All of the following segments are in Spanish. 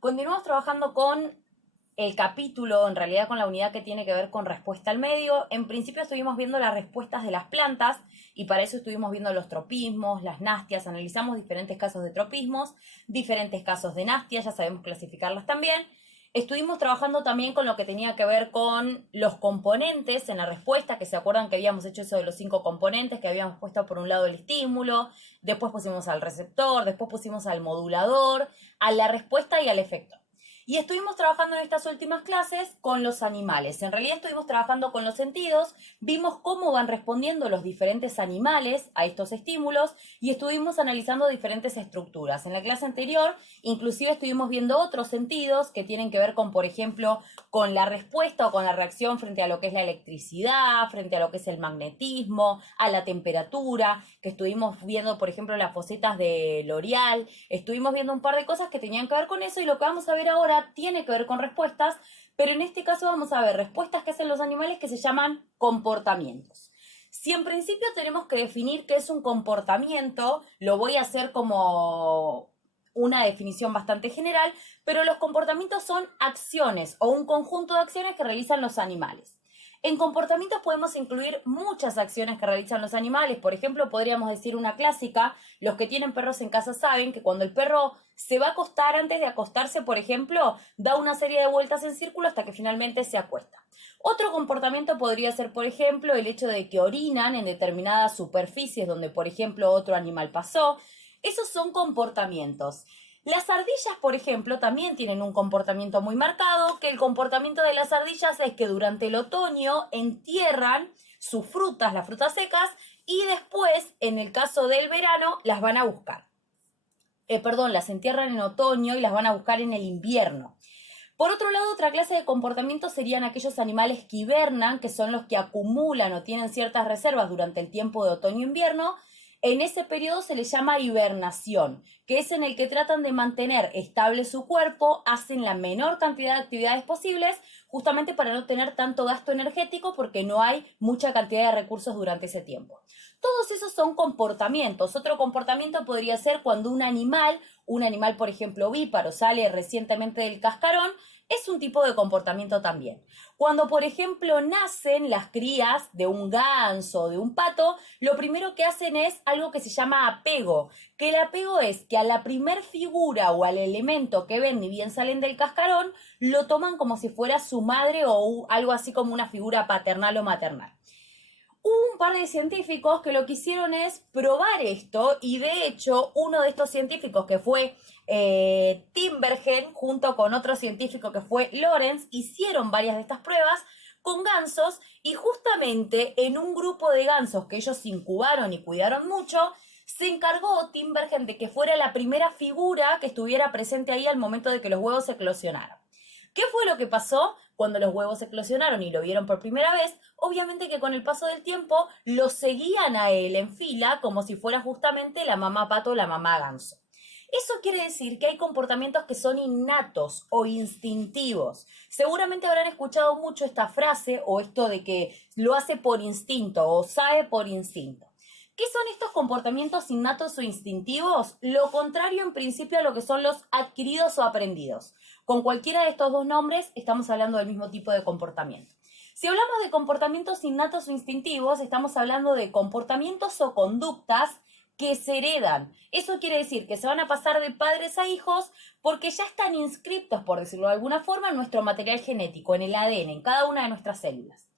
Continuamos trabajando con el capítulo, en realidad con la unidad que tiene que ver con respuesta al medio. En principio estuvimos viendo las respuestas de las plantas y para eso estuvimos viendo los tropismos, las nastias, analizamos diferentes casos de tropismos, diferentes casos de nastias, ya sabemos clasificarlas también. Estuvimos trabajando también con lo que tenía que ver con los componentes en la respuesta, que se acuerdan que habíamos hecho eso de los 5 componentes, que habíamos puesto por un lado el estímulo, después pusimos al receptor, después pusimos al modulador, a la respuesta y al efecto. Y estuvimos trabajando en estas últimas clases con los animales. En realidad estuvimos trabajando con los sentidos, vimos cómo van respondiendo los diferentes animales a estos estímulos y estuvimos analizando diferentes estructuras. En la clase anterior, inclusive estuvimos viendo otros sentidos que tienen que ver con, por ejemplo, con la respuesta o con la reacción frente a lo que es la electricidad, frente a lo que es el magnetismo, a la temperatura, que estuvimos viendo, por ejemplo, las fosetas de L'Oreal. Estuvimos viendo un par de cosas que tenían que ver con eso y lo que vamos a ver ahora tiene que ver con respuestas, pero en este caso vamos a ver respuestas que hacen los animales que se llaman comportamientos. Si en principio tenemos que definir qué es un comportamiento, lo voy a hacer como una definición bastante general, pero los comportamientos son acciones o un conjunto de acciones que realizan los animales. En comportamientos podemos incluir muchas acciones que realizan los animales. Por ejemplo, podríamos decir una clásica, los que tienen perros en casa saben que cuando el perro se va a acostar, antes de acostarse, por ejemplo, da una serie de vueltas en círculo hasta que finalmente se acuesta. Otro comportamiento podría ser, por ejemplo, el hecho de que orinan en determinadas superficies donde, por ejemplo, otro animal pasó. Esos son comportamientos. Las ardillas, por ejemplo, también tienen un comportamiento muy marcado, que el comportamiento de las ardillas es que durante el otoño entierran sus frutas, las frutas secas, y después, en el caso del verano, las van a buscar. Las entierran en otoño y las van a buscar en el invierno. Por otro lado, otra clase de comportamientos serían aquellos animales que hibernan, que son los que acumulan o tienen ciertas reservas durante el tiempo de otoño-invierno. En ese periodo se les llama hibernación, que es en el que tratan de mantener estable su cuerpo, hacen la menor cantidad de actividades posibles, justamente para no tener tanto gasto energético porque no hay mucha cantidad de recursos durante ese tiempo. Todos esos son comportamientos. Otro comportamiento podría ser cuando un animal, por ejemplo ovíparo, sale recientemente del cascarón, es un tipo de comportamiento también. Cuando, por ejemplo, nacen las crías de un ganso o de un pato, lo primero que hacen es algo que se llama apego, que el apego es que a la primer figura o al elemento que ven ni bien salen del cascarón, lo toman como si fuera su madre o algo así como una figura paternal o maternal. Hubo un par de científicos que lo que hicieron es probar esto y de hecho uno de estos científicos que fue Timbergen junto con otro científico que fue Lawrence hicieron varias de estas pruebas con gansos y justamente en un grupo de gansos que ellos incubaron y cuidaron mucho se encargó Timbergen de que fuera la primera figura que estuviera presente ahí al momento de que los huevos eclosionaran. ¿Qué fue lo que pasó cuando los huevos eclosionaron y lo vieron por primera vez? Obviamente que con el paso del tiempo lo seguían a él en fila como si fuera justamente la mamá pato o la mamá ganso. Eso quiere decir que hay comportamientos que son innatos o instintivos. Seguramente habrán escuchado mucho esta frase o esto de que lo hace por instinto o sabe por instinto. ¿Qué son estos comportamientos innatos o instintivos? Lo contrario en principio a lo que son los adquiridos o aprendidos. Con cualquiera de estos dos nombres estamos hablando del mismo tipo de comportamiento. Si hablamos de comportamientos innatos o instintivos, estamos hablando de comportamientos o conductas que se heredan. Eso quiere decir que se van a pasar de padres a hijos porque ya están inscritos, por decirlo de alguna forma, en nuestro material genético, en el ADN, en cada una de nuestras células.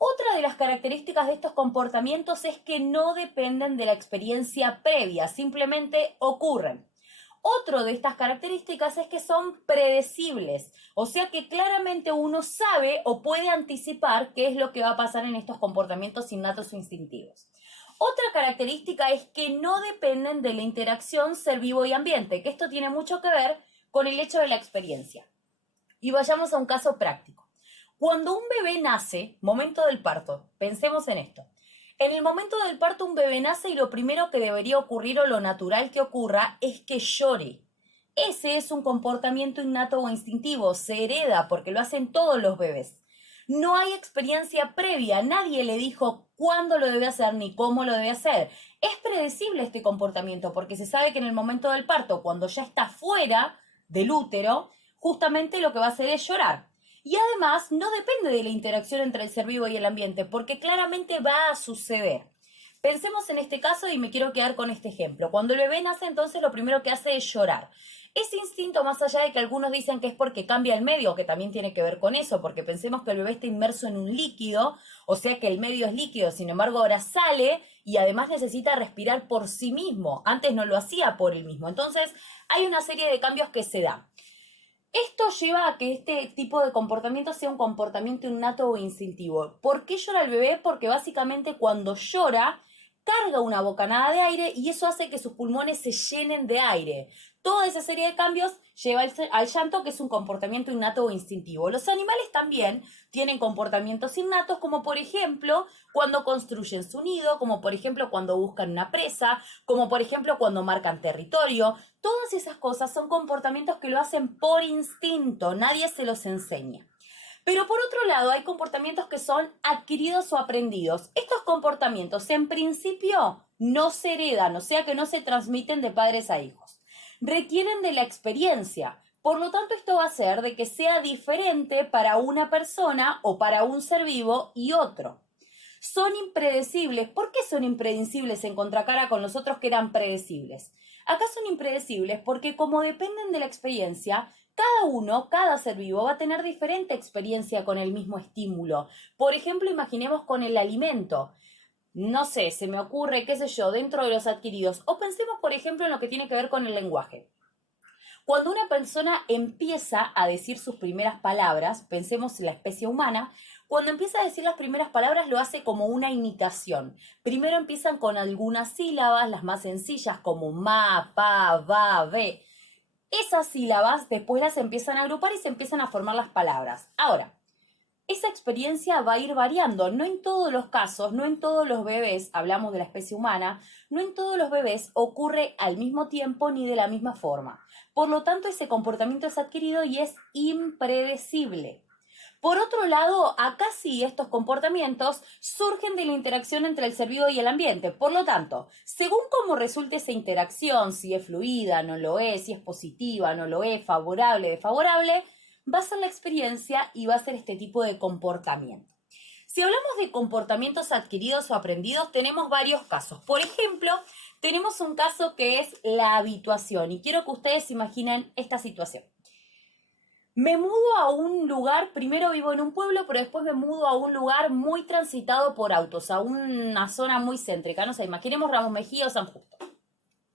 Otra de las características de estos comportamientos es que no dependen de la experiencia previa, simplemente ocurren. Otro de estas características es que son predecibles, o sea que claramente uno sabe o puede anticipar qué es lo que va a pasar en estos comportamientos innatos o instintivos. Otra característica es que no dependen de la interacción ser vivo y ambiente, que esto tiene mucho que ver con el hecho de la experiencia. Y vayamos a un caso práctico. Cuando un bebé nace, momento del parto, pensemos en esto. En el momento del parto un bebé nace y lo primero que debería ocurrir o lo natural que ocurra es que llore. Ese es un comportamiento innato o instintivo, se hereda porque lo hacen todos los bebés. No hay experiencia previa, nadie le dijo cuándo lo debe hacer ni cómo lo debe hacer. Es predecible este comportamiento porque se sabe que en el momento del parto, cuando ya está fuera del útero, justamente lo que va a hacer es llorar. Y además no depende de la interacción entre el ser vivo y el ambiente, porque claramente va a suceder. Pensemos en este caso y me quiero quedar con este ejemplo. Cuando el bebé nace, entonces lo primero que hace es llorar. Ese instinto, más allá de que algunos dicen que es porque cambia el medio, que también tiene que ver con eso, porque pensemos que el bebé está inmerso en un líquido, o sea que el medio es líquido, sin embargo ahora sale y además necesita respirar por sí mismo. Antes no lo hacía por él mismo. Entonces hay una serie de cambios que se dan. Esto lleva a que este tipo de comportamiento sea un comportamiento innato o instintivo. ¿Por qué llora el bebé? Porque básicamente cuando llora carga una bocanada de aire y eso hace que sus pulmones se llenen de aire. Toda esa serie de cambios lleva al llanto, que es un comportamiento innato o instintivo. Los animales también tienen comportamientos innatos, como por ejemplo cuando construyen su nido, como por ejemplo cuando buscan una presa, como por ejemplo cuando marcan territorio. Todas esas cosas son comportamientos que lo hacen por instinto, nadie se los enseña. Pero por otro lado, hay comportamientos que son adquiridos o aprendidos. Estos comportamientos, en principio, no se heredan, o sea que no se transmiten de padres a hijos. Requieren de la experiencia. Por lo tanto, esto va a hacer de que sea diferente para una persona o para un ser vivo y otro. Son impredecibles. ¿Por qué son impredecibles en contracara con los otros que eran predecibles? Acá son impredecibles porque como dependen de la experiencia, cada ser vivo va a tener diferente experiencia con el mismo estímulo. Por ejemplo, imaginemos con el alimento. No sé, se me ocurre, qué sé yo, dentro de los adquiridos. O pensemos, por ejemplo, en lo que tiene que ver con el lenguaje. Cuando una persona empieza a decir sus primeras palabras, pensemos en la especie humana, cuando empieza a decir las primeras palabras lo hace como una imitación. Primero empiezan con algunas sílabas, las más sencillas, como ma, pa, va, ve. Esas sílabas después las empiezan a agrupar y se empiezan a formar las palabras. Ahora, esa experiencia va a ir variando, no en todos los casos, no en todos los bebés, hablamos de la especie humana, no en todos los bebés ocurre al mismo tiempo ni de la misma forma. Por lo tanto, ese comportamiento es adquirido y es impredecible. Por otro lado, acá sí estos comportamientos surgen de la interacción entre el ser vivo y el ambiente. Por lo tanto, según cómo resulte esa interacción, si es fluida, no lo es, si es positiva, no lo es, favorable, desfavorable, va a ser la experiencia y va a ser este tipo de comportamiento. Si hablamos de comportamientos adquiridos o aprendidos, tenemos varios casos. Por ejemplo, tenemos un caso que es la habituación y quiero que ustedes imaginen esta situación. Me mudo a un lugar, primero vivo en un pueblo, pero después me mudo a un lugar muy transitado por autos, a una zona muy céntrica, no sé, imaginemos Ramos Mejía o San Justo.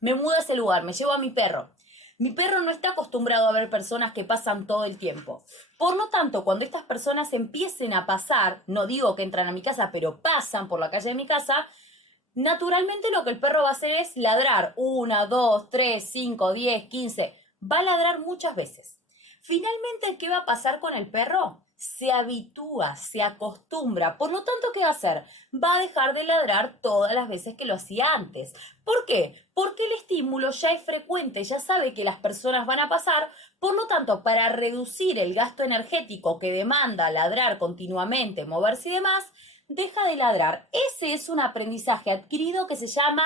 Me mudo a ese lugar, me llevo a mi perro. Mi perro no está acostumbrado a ver personas que pasan todo el tiempo. Por lo tanto, cuando estas personas empiecen a pasar, no digo que entran a mi casa, pero pasan por la calle de mi casa, naturalmente lo que el perro va a hacer es ladrar 1, 2, 3, 5, 10, 15. Va a ladrar muchas veces. Finalmente, ¿qué va a pasar con el perro? Se habitúa, se acostumbra. Por lo tanto, ¿qué va a hacer? Va a dejar de ladrar todas las veces que lo hacía antes. ¿Por qué? Porque el estímulo ya es frecuente, ya sabe que las personas van a pasar. Por lo tanto, para reducir el gasto energético que demanda ladrar continuamente, moverse y demás, deja de ladrar. Ese es un aprendizaje adquirido que se llama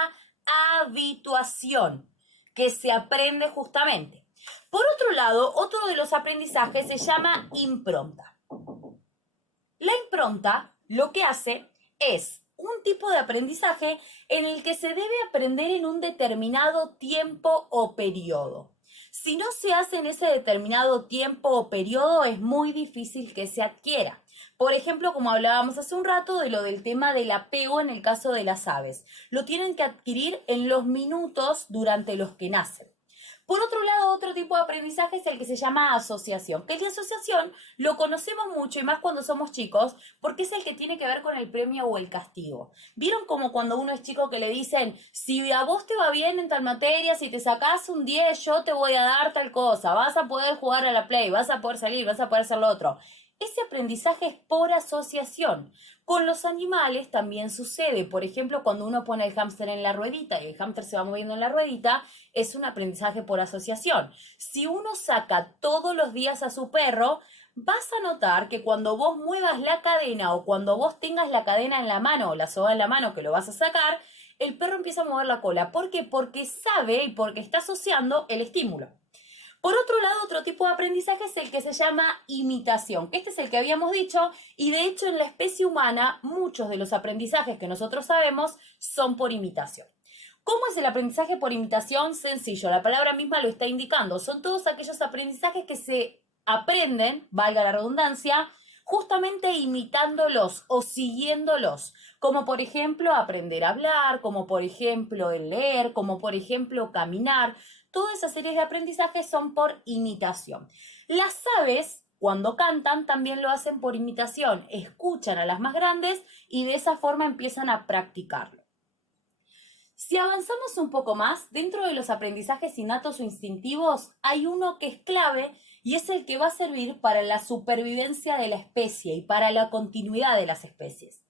habituación, que se aprende justamente. Por otro lado, otro de los aprendizajes se llama impronta. La impronta lo que hace es un tipo de aprendizaje en el que se debe aprender en un determinado tiempo o periodo. Si no se hace en ese determinado tiempo o periodo, es muy difícil que se adquiera. Por ejemplo, como hablábamos hace un rato de lo del tema del apego en el caso de las aves. Lo tienen que adquirir en los minutos durante los que nacen. Por otro lado, otro tipo de aprendizaje es el que se llama asociación, que el de asociación lo conocemos mucho y más cuando somos chicos, porque es el que tiene que ver con el premio o el castigo. ¿Vieron como cuando uno es chico que le dicen, si a vos te va bien en tal materia, si te sacás un 10, yo te voy a dar tal cosa, vas a poder jugar a la Play, vas a poder salir, vas a poder hacer lo otro? Ese aprendizaje es por asociación. Con los animales también sucede. Por ejemplo, cuando uno pone el hámster en la ruedita y el hámster se va moviendo en la ruedita, es un aprendizaje por asociación. Si uno saca todos los días a su perro, vas a notar que cuando vos muevas la cadena o cuando vos tengas la cadena en la mano o la soga en la mano que lo vas a sacar, el perro empieza a mover la cola. ¿Por qué? Porque sabe y porque está asociando el estímulo. Por otro lado, otro tipo de aprendizaje es el que se llama imitación, que este es el que habíamos dicho, y de hecho en la especie humana muchos de los aprendizajes que nosotros sabemos son por imitación. ¿Cómo es el aprendizaje por imitación? Sencillo, la palabra misma lo está indicando. Son todos aquellos aprendizajes que se aprenden, valga la redundancia, justamente imitándolos o siguiéndolos, como por ejemplo aprender a hablar, como por ejemplo el leer, como por ejemplo caminar. Toda esa serie de aprendizajes son por imitación. Las aves, cuando cantan, también lo hacen por imitación. Escuchan a las más grandes y de esa forma empiezan a practicarlo. Si avanzamos un poco más, dentro de los aprendizajes innatos o instintivos hay uno que es clave y es el que va a servir para la supervivencia de la especie y para la continuidad de las especies.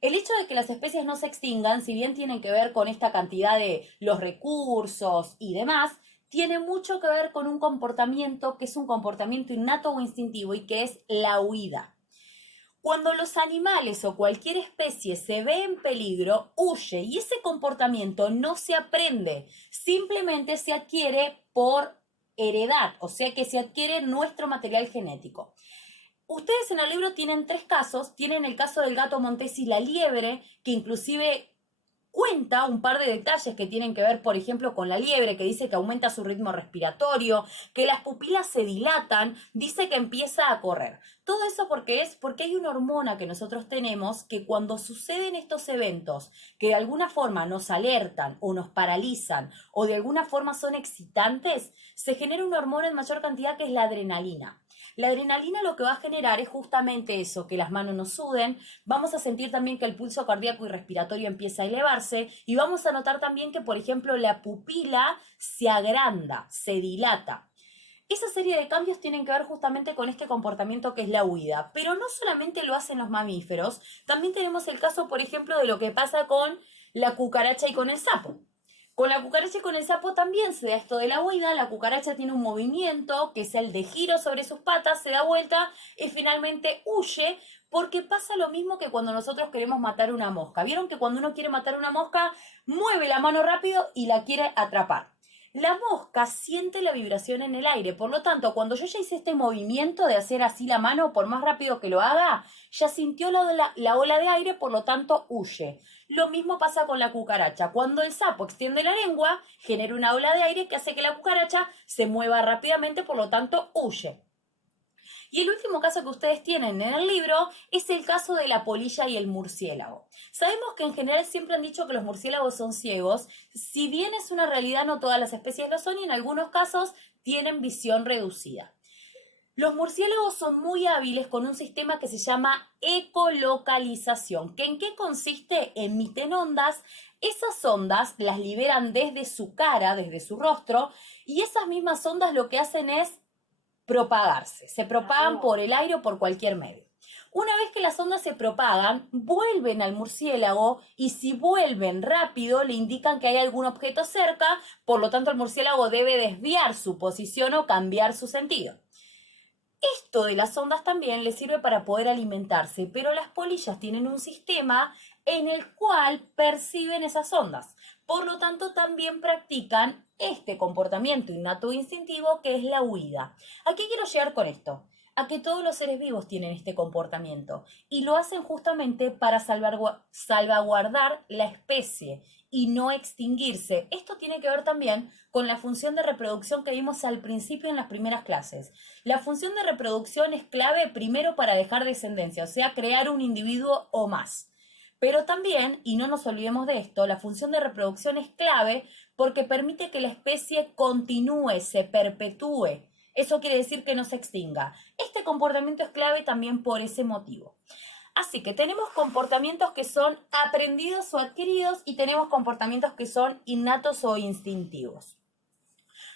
El hecho de que las especies no se extingan, si bien tienen que ver con esta cantidad de los recursos y demás, tiene mucho que ver con un comportamiento que es un comportamiento innato o instintivo y que es la huida. Cuando los animales o cualquier especie se ve en peligro, huye y ese comportamiento no se aprende, simplemente se adquiere por heredad, o sea que se adquiere nuestro material genético. Ustedes en el libro tienen 3 casos, tienen el caso del gato montés y la liebre, que inclusive cuenta un par de detalles que tienen que ver, por ejemplo, con la liebre, que dice que aumenta su ritmo respiratorio, que las pupilas se dilatan, dice que empieza a correr. Todo eso porque hay una hormona que nosotros tenemos que cuando suceden estos eventos que de alguna forma nos alertan o nos paralizan o de alguna forma son excitantes, se genera una hormona en mayor cantidad que es la adrenalina. La adrenalina lo que va a generar es justamente eso, que las manos nos suden, vamos a sentir también que el pulso cardíaco y respiratorio empieza a elevarse y vamos a notar también que, por ejemplo, la pupila se agranda, se dilata. Esa serie de cambios tienen que ver justamente con este comportamiento que es la huida, pero no solamente lo hacen los mamíferos, también tenemos el caso, por ejemplo, de lo que pasa con la cucaracha y con el sapo. Con la cucaracha y con el sapo también se da esto de la huida. La cucaracha tiene un movimiento que es el de giro sobre sus patas, se da vuelta y finalmente huye, porque pasa lo mismo que cuando nosotros queremos matar una mosca. ¿Vieron que cuando uno quiere matar una mosca, mueve la mano rápido y la quiere atrapar? La mosca siente la vibración en el aire, por lo tanto, cuando yo ya hice este movimiento de hacer así la mano, por más rápido que lo haga, ya sintió la ola de aire, por lo tanto, huye. Lo mismo pasa con la cucaracha. Cuando el sapo extiende la lengua, genera una ola de aire que hace que la cucaracha se mueva rápidamente, por lo tanto, huye. Y el último caso que ustedes tienen en el libro es el caso de la polilla y el murciélago. Sabemos que en general siempre han dicho que los murciélagos son ciegos, si bien es una realidad no todas las especies lo son y en algunos casos tienen visión reducida. Los murciélagos son muy hábiles con un sistema que se llama ecolocalización, que ¿en qué consiste? Emiten ondas, esas ondas las liberan desde su cara, desde su rostro, y esas mismas ondas lo que hacen es propagarse, se propagan por el aire o por cualquier medio. Una vez que las ondas se propagan, vuelven al murciélago y si vuelven rápido le indican que hay algún objeto cerca, por lo tanto el murciélago debe desviar su posición o cambiar su sentido. Esto de las ondas también les sirve para poder alimentarse, pero las polillas tienen un sistema en el cual perciben esas ondas. Por lo tanto, también practican este comportamiento innato e instintivo que es la huida. ¿A qué quiero llegar con esto? A que todos los seres vivos tienen este comportamiento y lo hacen justamente para salvaguardar la especie y no extinguirse. Esto tiene que ver también con la función de reproducción que vimos al principio en las primeras clases. La función de reproducción es clave primero para dejar descendencia, o sea, crear un individuo o más. Pero también, y no nos olvidemos de esto, la función de reproducción es clave porque permite que la especie continúe, se perpetúe. Eso quiere decir que no se extinga. Este comportamiento es clave también por ese motivo. Así que tenemos comportamientos que son aprendidos o adquiridos y tenemos comportamientos que son innatos o instintivos.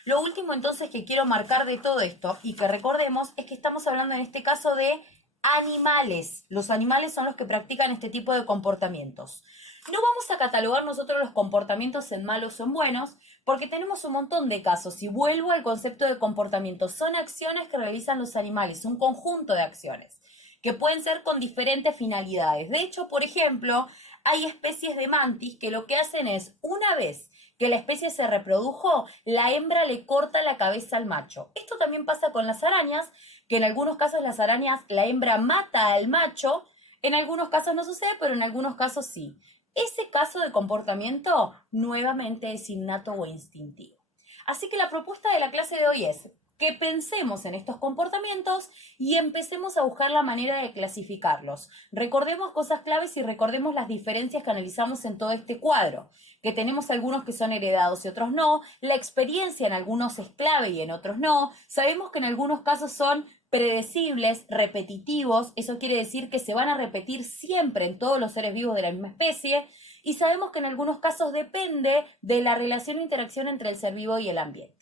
Lo último entonces que quiero marcar de todo esto y que recordemos es que estamos hablando en este caso de animales. Los animales son los que practican este tipo de comportamientos. No vamos a catalogar nosotros los comportamientos en malos o en buenos, porque tenemos un montón de casos. Y vuelvo al concepto de comportamiento. Son acciones que realizan los animales, un conjunto de acciones, que pueden ser con diferentes finalidades. De hecho, por ejemplo, hay especies de mantis que lo que hacen es, una vez que la especie se reprodujo, la hembra le corta la cabeza al macho. Esto también pasa con las arañas, que en algunos casos las arañas, la hembra mata al macho, en algunos casos no sucede, pero en algunos casos sí. Ese caso de comportamiento nuevamente es innato o instintivo. Así que la propuesta de la clase de hoy es que pensemos en estos comportamientos y empecemos a buscar la manera de clasificarlos. Recordemos cosas claves y recordemos las diferencias que analizamos en todo este cuadro, que tenemos algunos que son heredados y otros no, la experiencia en algunos es clave y en otros no, sabemos que en algunos casos son predecibles, repetitivos, eso quiere decir que se van a repetir siempre en todos los seres vivos de la misma especie, y sabemos que en algunos casos depende de la relación e interacción entre el ser vivo y el ambiente.